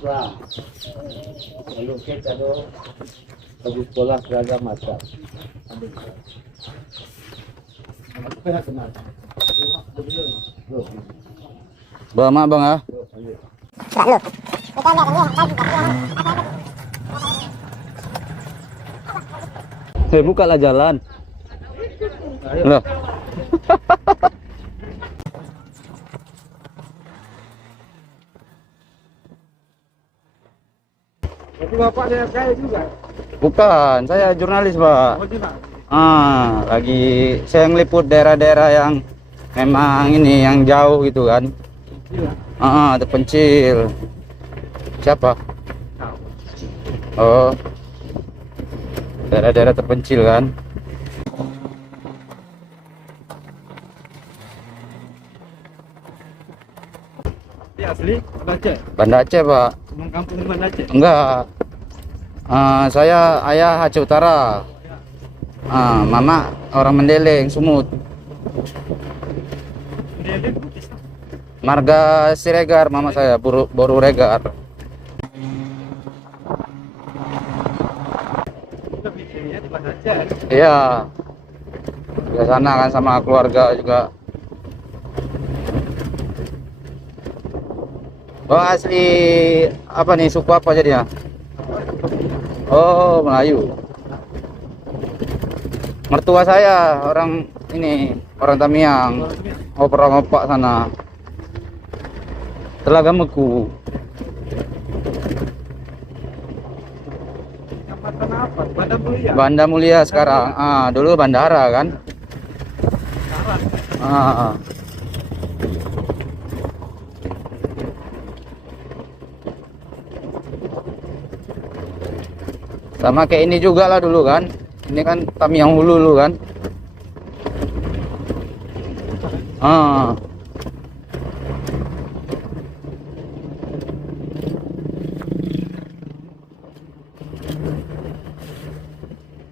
Islam. Melukis atau bagi sekolah seragam mata. Bawa mak bang ya. Bukalah jalan. Loh. Jadi bapak dia kaya juga. Bukan, saya jurnalis, Pak. Oh, juga. Lagi saya ngeliput daerah-daerah yang memang ini yang jauh gitu kan. Iya. Terpencil. Siapa? Tahu. Oh, daerah-daerah terpencil kan. Dia asli Aceh. Banda Aceh, Pak. Emang kampung di mana Aceh? Enggak. Saya ayah Aceh Utara. Mama orang Mendeleng, Sumut. Dia Bugis. Marga Siregar, mama saya Boru Regar. Kita bikinnya di Banda Aceh. Iya. Di sana kan sama keluarga juga. Oh, asli apa nih, suku apa jadinya? Oh, Melayu. Mertua saya orang ini, orang Tamiang. Oh, pernah ngopak sana. Telaga Meku. Kecamatan apa? Banda Mulia. Banda Mulia sekarang. Dulu bandara kan. Sekarang. Sama kayak ini juga lah dulu kan. Ini kan Tamiang Hulu dulu kan.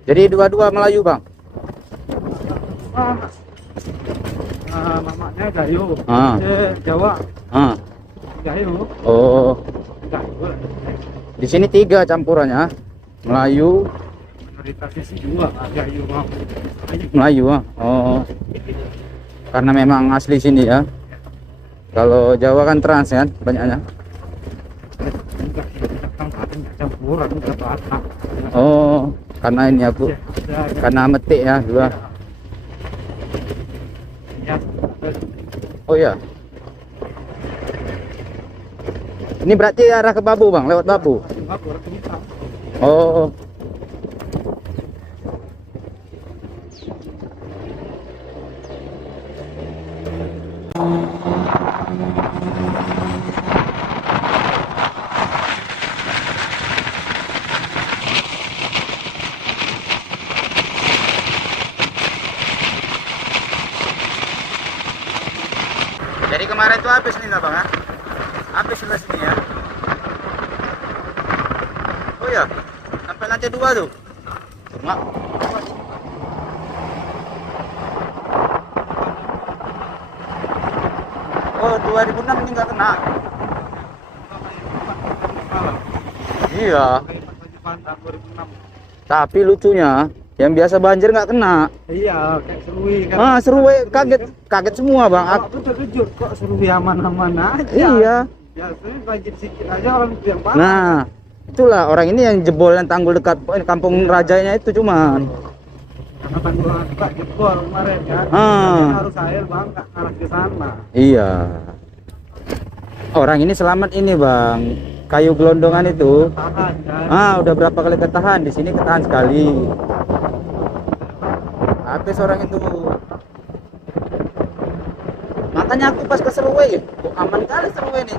Jadi dua-dua Melayu, Bang. Mamanya Gayo. Jawa. Gayo. Oh, Gayo. di sini 3 campurannya. Melayu, Minoritasnya sih 2. Gayo mau. Melayu. Oh. Karena memang asli sini ya. Kalau Jawa kan trans kan banyaknya. Enggak sih, campuran udah Batak. Oh, karena ini aku karena metik ya dua. Ya. Oh ya. Ini berarti arah ke Babu, Bang, lewat Babu. Oh. Jadi kemarin itu habis nih, Bang ya? Habis sebelah sini ya. Oh ya, sampai lantai 2 tuh. Cuma oh, 2006 ini nggak kena. Iya. Tapi lucunya, yang biasa banjir nggak kena. Iya, kayak Serui kan. Serui kaget semua, Bang. Aku terkejut kok Serui aman-aman aja. Iya. Biasanya banjir sedikit aja orang itu yang parah. Nah, itulah orang ini yang jebolan tanggul dekat kampung rajanya itu cuman. Karena tanggul agak jebol kemarin kan. Harus air bang, nggak arah ke sana. Iya. Orang ini selamat ini, Bang. Kayu gelondongan itu. Tahan kan. Udah berapa kali ketahan, di sini ketahan sekali. Habis orang itu. Makanya aku pas ke Serui, aman kali Serui ini,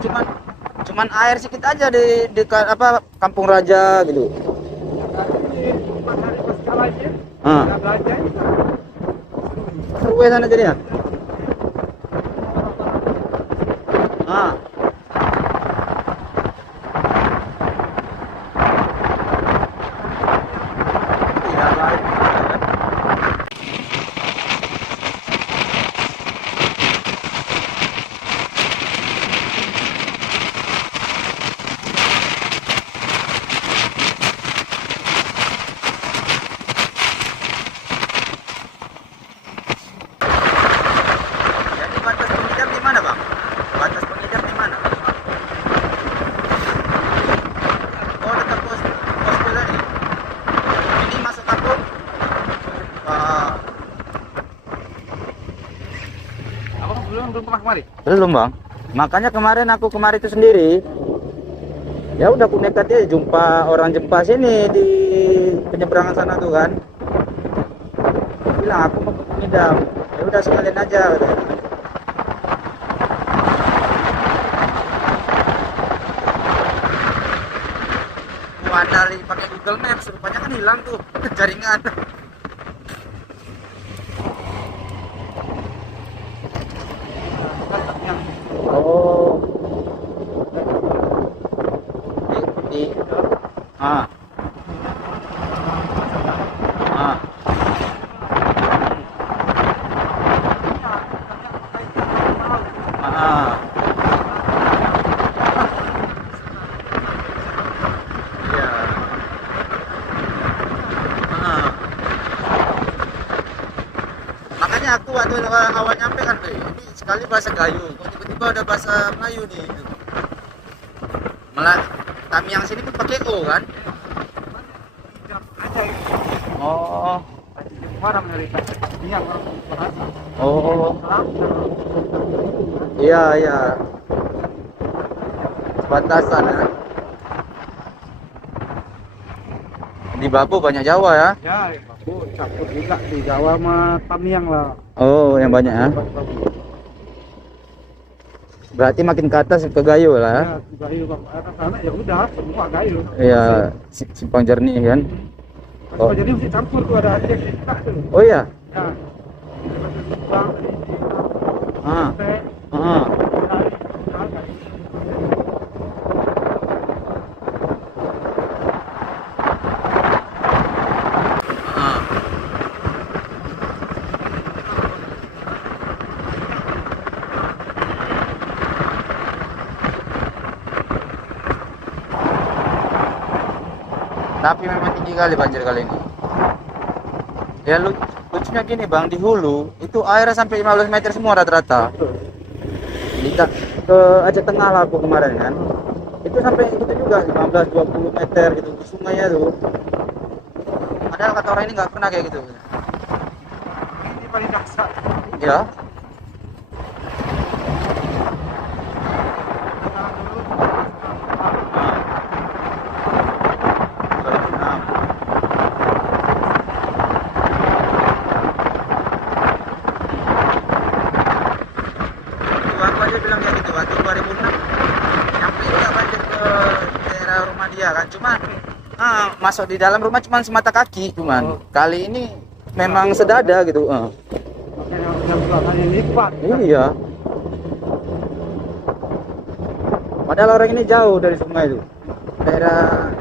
cuman air sedikit aja di dekat apa Kampung Raja gitu. Tadi 4 hari pas kalajin, nggak belajar. Serui sana jadinya. Belum bang. Makanya kemarin itu sendiri. Ya udah aku nekat aja jumpa orang Jempa sini di penyeberangan sana tuh kan. Dia bilang aku mau ke Ngidam. Ya udah sekalian aja katanya. Aku andali pakai Google Maps, rupanya kan hilang tuh jaringan. Oh, di ah ah ah iya ah. Makanya aku waktu awal nyampe kan, ini sekali bahasa Gayo, kok tiba-tiba ada bahasa Melayu nih gitu. Malah kami yang sini pun pakai O kan. aja itu Oh orang dari dia orang berasa oh iya iya, batasan ya. Di Babu banyak Jawa ya. ya aku campur juga di Jawa sama Tamiang lah. Oh yang banyak ya. Berarti makin ke atas ke Gayo lah ya. Ya Gayo ke sana ya udah semua Gayo. Iya, simpang jernih kan. Oh. Jadi mesti campur tuh ada Aceh kita tuh. Oh iya. Ya. Bang, Ah. Ah. Ah. Tapi memang tinggi kali banjir kali ini. Ya lucunya gini bang, di hulu itu airnya sampai 15 meter semua rata-rata. Ke Aceh Tengah lah aku kemarin kan. Itu sampai gitu juga 15-20 meter gitu di sungainya tuh. Padahal kata orang ini nggak pernah kayak gitu. Ini paling dahsyat. Ya. Aku aja bilang kayak gitu waktu 2006 nyampe juga banjir ke daerah rumah dia kan, cuma masuk di dalam rumah cuma semata kaki cuman. Kali ini memang sedada gitu. Makanya yang belakangnya lipat. Iya. Padahal orang ini jauh dari sungai itu. Daerah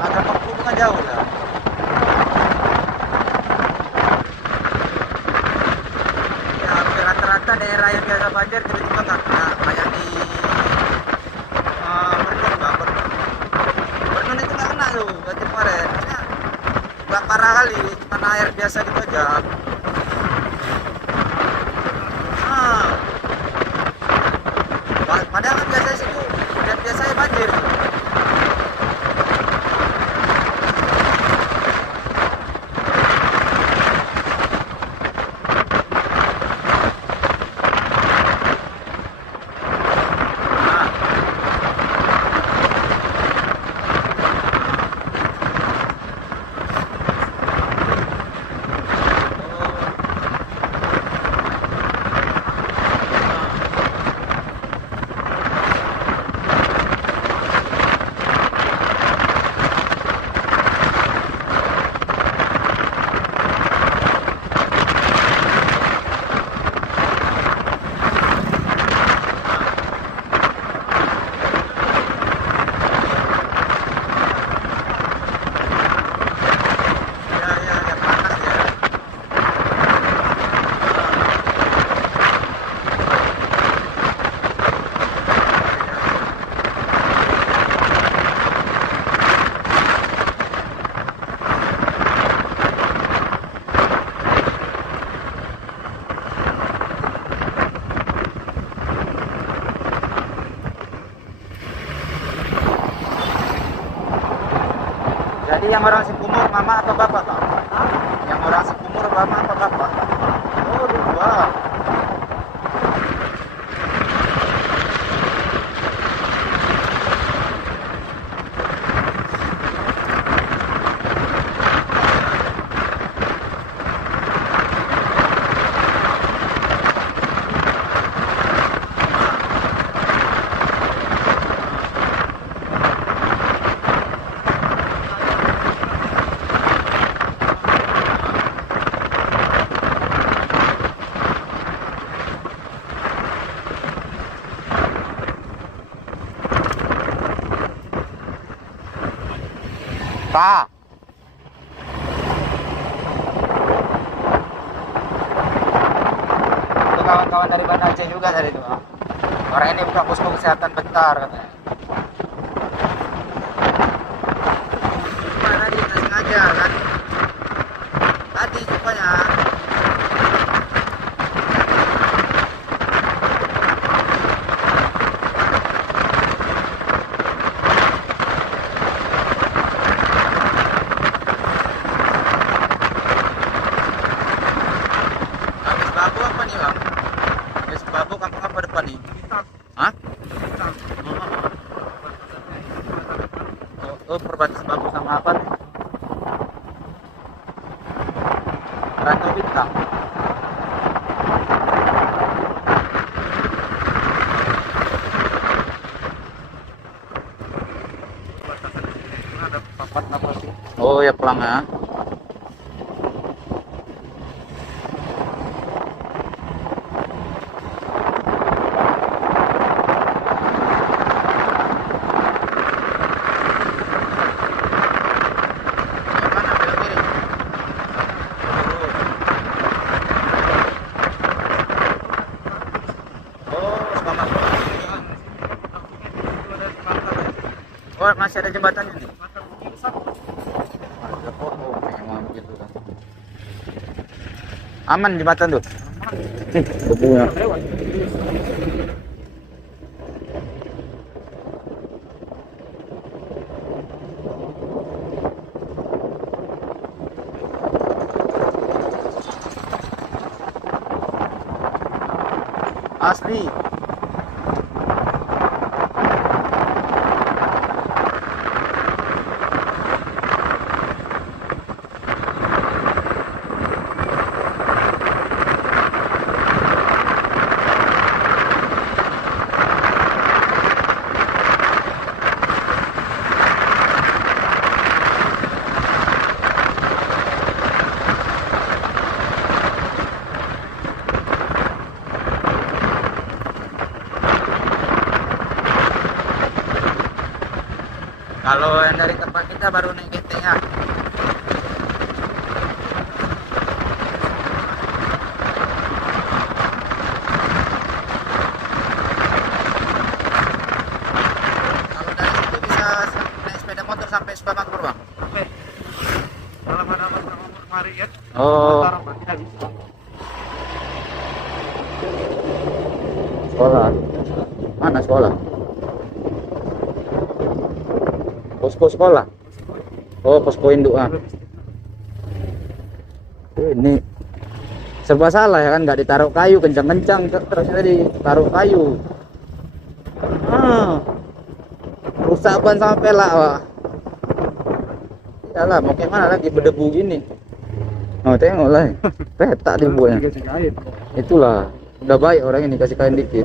Agak Pegunungan jauh ya. Ya, hampir rata-rata daerah yang biasa banjir tiba-tiba nggak kayak di Bernun, Bang. Bernun itu nggak kena tuh banjir kemarin. Maksudnya nggak parah kali, cuma air biasa gitu aja. Padahal kan biasanya situ dan biasanya banjir. Jadi yang orang Sikumur mama atau bapak, Pak? Yang orang Sikumur mama atau bapak? Oh, Pak. Itu kawan-kawan dari Banda Aceh juga tadi itu. Orang ini buka posko kesehatan bentar katanya. Gimana tadi nggak sengaja kan? Tadi rupanya. Habis babu apa nih bang? Habis babu kampung apa depan nih? Hah? Oh, perbatasan babu sama apa nih? Rantau Bintang. Ada papat apa sih? Oh ya pelangnya. Mana belok kiri? Oh, selamat. Oh, masih ada jembatannya nih. Ada foto memang begitu kan. Aman jembatan tuh. Debunya. Lewat. Asli. Kalau yang dari tempat kita baru naik GTH. Kalau dari situ bisa naik sepeda motor sampai Sukamakmur bang. Oke. Kalau ada masalah kemari ya. Oh, Motor Bang, tidak bisa. sekolah. Mana sekolah? Posko sekolah. Oh, posko induk ah. Ini serba salah ya kan, nggak ditaruh kayu kencang-kencang, terusnya ditaruh kayu. Rusak ban sama pelak pak. Yalah, mau kayak mana lagi berdebu gini. Oh tengok lah, petak dibuatnya. Dikasih kain. Itulah, udah baik orang ini kasih kain dikit.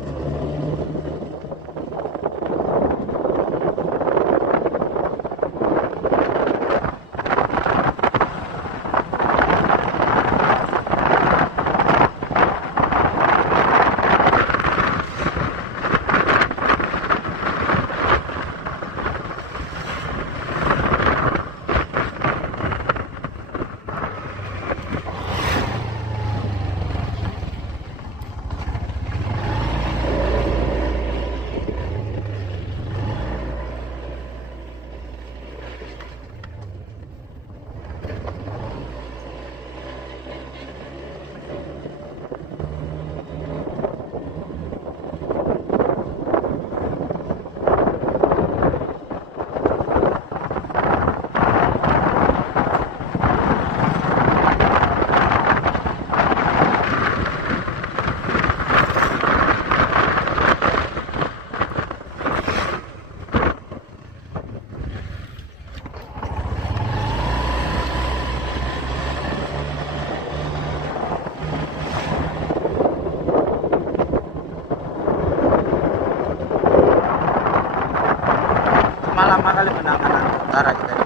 Lama kali penanganan utara kita ini.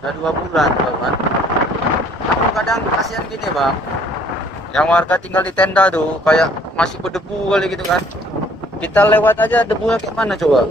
Udah 2 bulan kan. Aku kadang kasihan gini bang, yang warga tinggal di tenda tuh kayak masih berdebu kali gitu kan. Kita lewat aja debunya kayak mana coba.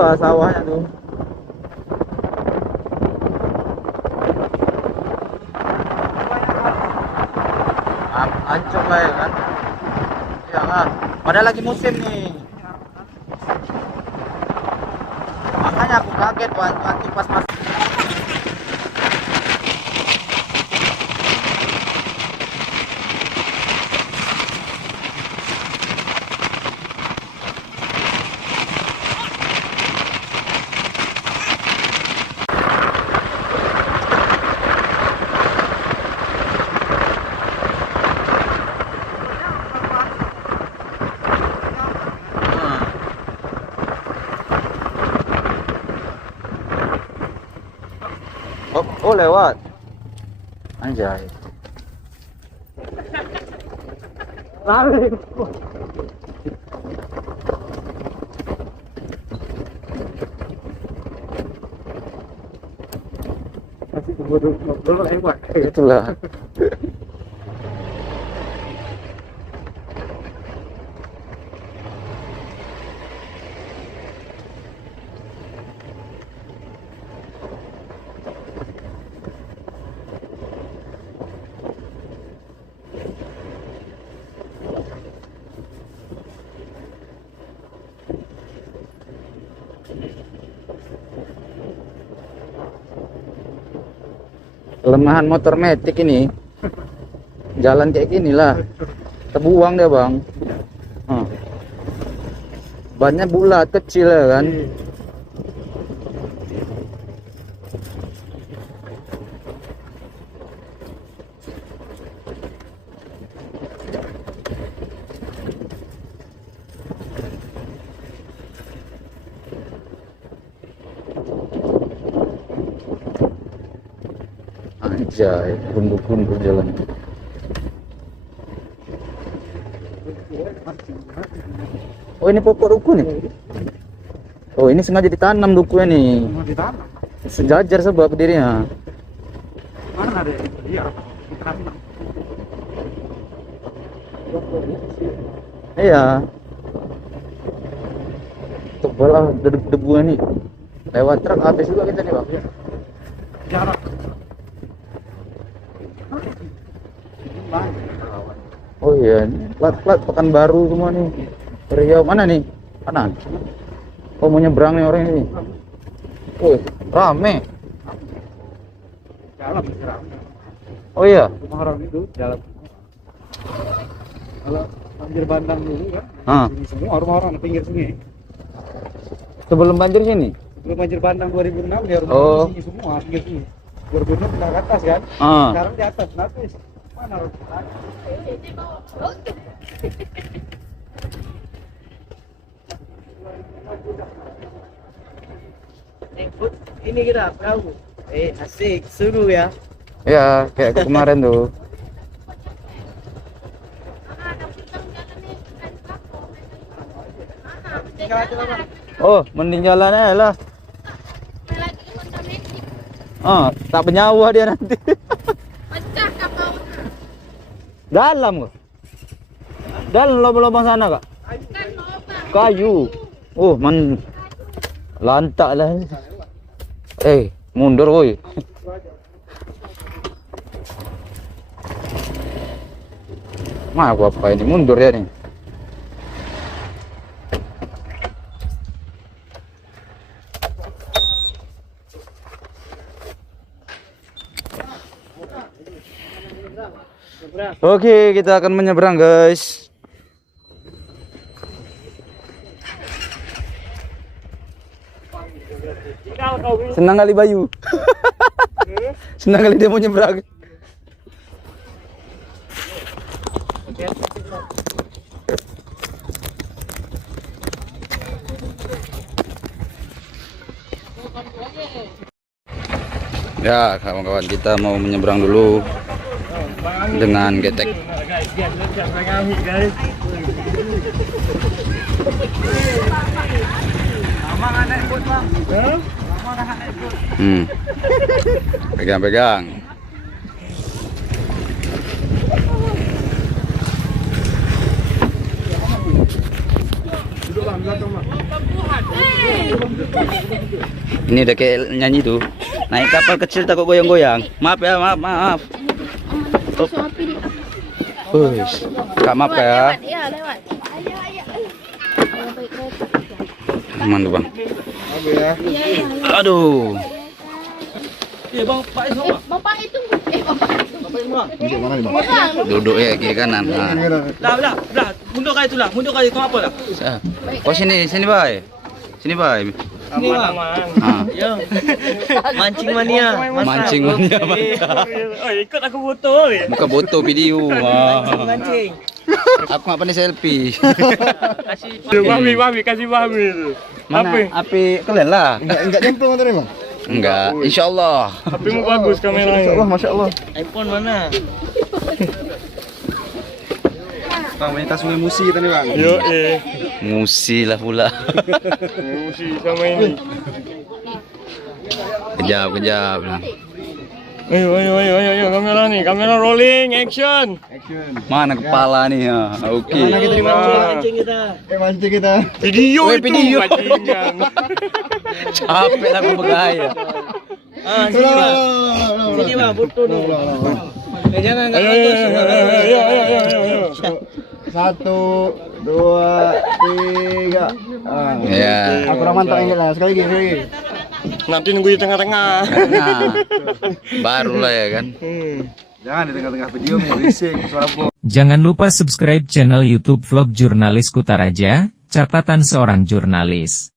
lah sawahnya tuh. Hancur lah ya kan. Iya kan. Padahal lagi musim nih. Makanya aku kaget waktu pas masuk. Oh lewat. Anjay. Lari. Masih keburu ngobrol lewat. Itulah. Kelemahan motor metik ini, jalan kayak gini lah, terbuang dia bang. Bannya bulat kecil ya kan. Anjay, gundul-gundul jalan. Oh ini pokok duku nih. Oh ini sengaja ditanam dukunya nih. Mau ditanam. Sejajar sebab berdirinya. Mana deh? Iya. Ditanam. Iya. Tebal lah debunya nih. Lewat truk habis juga kita nih bang. Jarak. Oh iya, plat Pekanbaru semua nih. Riau mana nih? Kanan. Oh mau nyebrang nih orang ini. Oh rame. Jalan masih ramai. Oh iya. Rumah orang itu jalan. Kalau banjir bandang dulu kan, ini semua orang-orang di pinggir sungai. Sebelum banjir sini? Sebelum banjir bandang 2006 ya rumah Oh. di sini semua pinggir sungai. 2006 pindah ke atas kan, sekarang di atas. Nanti mana rumah? Ini kita perahu. Asik, seru ya. Ya, kayak kemarin tuh. Oh, mending jalannya lah. Tak bernyawa dia nanti. Pecah kapal. Dalam kok. Dalam lubang-lubang sana kak. Kan lubang. Kayu. Oh, lantak lah. Mundur woi. Mah aku apa ini mundur ya nih. Oke, kita akan menyeberang, guys. Senang kali Bayu. Senang kali dia mau nyebrang. Ya, kawan-kawan, kita mau menyeberang dulu dengan getek. Pegang-pegang. Ini udah kayak nyanyi tuh. Naik kapal kecil takut goyang-goyang. Maaf ya, maaf. Kak maaf ya. Iya, lewat. Aman tuh bang. Iya. Aduh. Bapak itu. Duduk ya kiri kanan. Nah. Lah, mundur kali itulah, mundur kali itu apa lah? Oh sini bay. Sini bay. Aman. Ah. Yo. Mancing mania. Mancing mania. Oh, ikut aku foto. Buka foto video. Mancing. Aku nggak pandai selfie. Kasih Bami, kasih Bami itu. Mana? Api kalian lah. Enggak nyemplung motornya, Bang. Enggak. Insya Allah. HP-mu bagus kameranya. Masya Allah. iPhone mana? Bang, main tas musi kita nih, Bang. Yo, Musi lah pula. Musik sama ini. Kejap lah. Ayo, kamera nih, kamera rolling, action. Mana kepala nih ya? Oke. Mana kita di mana? Mancing kita. Mancing kita. Video Woi, itu, video. bajingan. Capek aku bergaya. Sini Bang, foto nih. Jangan Ayo. 1, 2, 3. Ya. Aku udah mantap ini lah. Sekali lagi. Nanti nunggu di tengah-tengah. Nah, barulah ya kan. Jangan di tengah-tengah video berisik suara bom. Jangan lupa subscribe channel YouTube Vlog Jurnalis Kutaraja, catatan seorang jurnalis.